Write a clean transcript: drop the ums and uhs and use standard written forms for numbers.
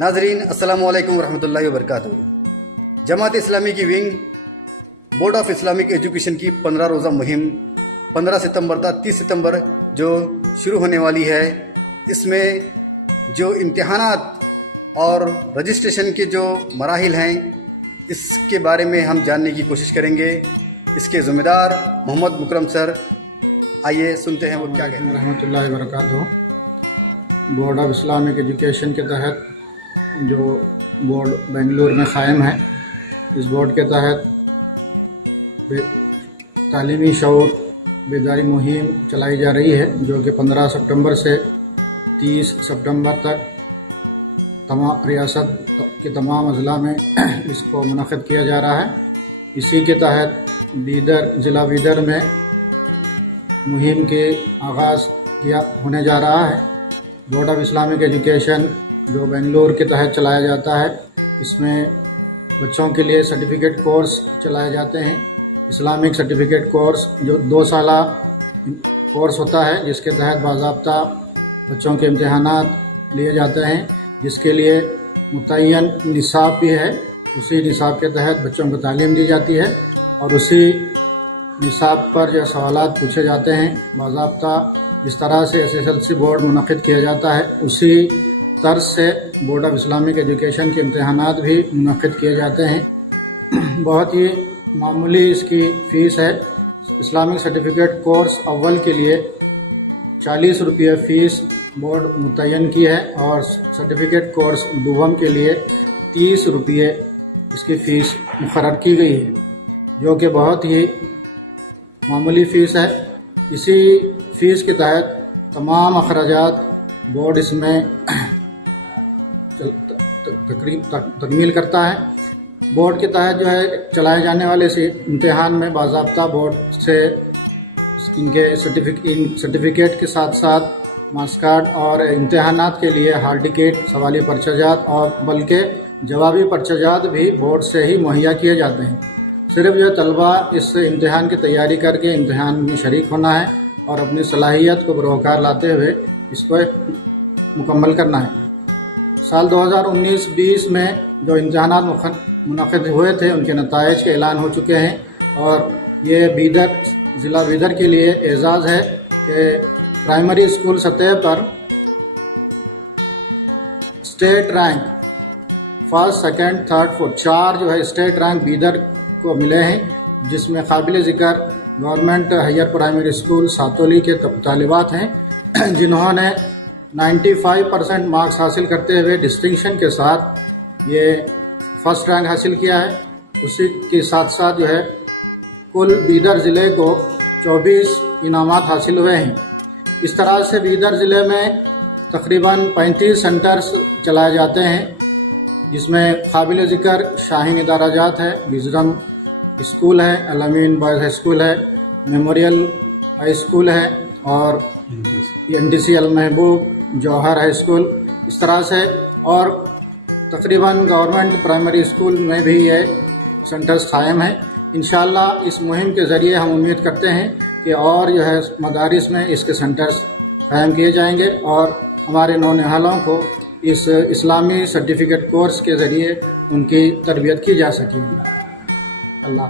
नाजरीन अस्सलाम वालेकुम रहमतुल्लाहि व बरकातहू। जमात इस्लामी की wing board of Islamic education की 15 रोज़ा मुहिम 15 सितंबर तक 30 सितंबर जो शुरू होने वाली है, इसमें जो इम्तिहानात और रजिस्ट्रेशन के जो मराहिल हैं इसके बारे में हम जानने की कोशिश करेंगे। इसके ज़िम्मेदार मोहम्मद मुकरम सर, आइए सुनते हैं वो क्या कहते हैं। रहमतुल्लाहि व बरकातहू। बोर्ड ऑफ इस्लामिक एजुकेशन के तहत जो बोर्ड बेंगलुरु में क़ायम है, इस बोर्ड के तहत तालीमी शऊर बेदारी मुहिम चलाई जा रही है, जो कि 15 सितंबर से 30 सितंबर तक तमाम रियासत के तमाम अज़ला में इसको मुनक़्क़िद किया जा रहा है। इसी के तहत ज़िला बीदर में मुहिम के आगाज़ होने जा रहा है। बोर्ड ऑफ इस्लामिक एजुकेशन जो बेंगलुरु के तहत चलाया जाता है, इसमें बच्चों के लिए सर्टिफिकेट कोर्स चलाए जाते हैं। इस्लामिक सर्टिफिकेट कोर्स जो 2 साला कोर्स होता है, जिसके तहत बाज़ाब्ता बच्चों के इम्तिहानात लिए जाते हैं, जिसके लिए मुतय्यन निसाब भी है। उसी निसाब के तहत बच्चों को तालीम दी जाती है और उसी निसाब पर जो सवालात पूछे जाते हैं, बाज़ाब्ता जिस तरह से SSLC बोर्ड मुनक़्क़िद किया जाता है, उसी तर्ज से बोर्ड ऑफ इस्लामिक एजुकेशन के इम्तिहानात भी मुनक़्क़िद किए जाते हैं। बहुत ही मामूली इसकी फ़ीस है। इस्लामिक सर्टिफिकेट कोर्स अव्वल के लिए 40 रुपये फ़ीस बोर्ड मुतय्यन की है और सर्टिफिकेट कोर्स दुवम के लिए 30 रुपये इसकी फ़ीस मुक़र्रर की गई है, जो कि बहुत ही मामूली फ़ीस है। इसी फ़ीस के तहत तमाम अखराजात बोर्ड इसमें तकमील करता है। बोर्ड के तहत जो है चलाए जाने वाले से इम्तिहान में बाज़ाब्ता बोर्ड से इनके सर्टिफिकेट के साथ साथ मार्क्स कार्ड और इम्तिहानात के लिए हाल टिकट, सवाली पर्चाजात और बल्कि जवाबी पर्चाजात भी बोर्ड से ही मुहैया किए जाते हैं। सिर्फ जो तलबा इस इम्तिहान की तैयारी करके इम्तिहान में शरीक होना है और अपनी सलाहियत को बरोकार लाते हुए इसको मुकम्मल करना है। साल 2019-20 में जो इम्तिहानात मुनक़्क़िद हुए थे, उनके नताइज के ऐलान हो चुके हैं और ये ज़िला बीदर के लिए एज़ाज़ है कि प्राइमरी स्कूल सतह पर state rank 1st, 2nd, 3rd, 4th 4 जो है स्टेट रैंक बीदर को मिले हैं, जिसमें काबिल ज़िक्र गवर्नमेंट हायर प्राइमरी स्कूल सातोली के तालिबात हैं, जिन्होंने 95% मार्क्स हासिल करते हुए डिस्टिंक्शन के साथ ये फर्स्ट रैंक हासिल किया है। उसी के साथ साथ जो है कुल बीदर ज़िले को 24 इनामात हासिल हुए हैं। इस तरह से बीदर ज़िले में तकरीबन 35 सेंटर्स चलाए जाते हैं, जिसमें काबिल ज़िक्र शाहीन इदाराजात है, विज़डम स्कूल है, अल-अमीन बॉयज़ हाई स्कूल है, मेमोरियल हाई स्कूल है और NTC अल-महबूब जौहर हाई स्कूल। इस तरह से और तकरीबन गवर्नमेंट प्राइमरी स्कूल में भी ये सेंटर्स कायम हैं। इंशाअल्लाह इस मुहिम के ज़रिए हम उम्मीद करते हैं कि और जो है मदारिस में इसके सेंटर्स कायम किए जाएंगे और हमारे नौनिहालों को इस इस्लामी सर्टिफिकेट कोर्स के ज़रिए उनकी तरबियत की जा सकेगी। अल्लाह।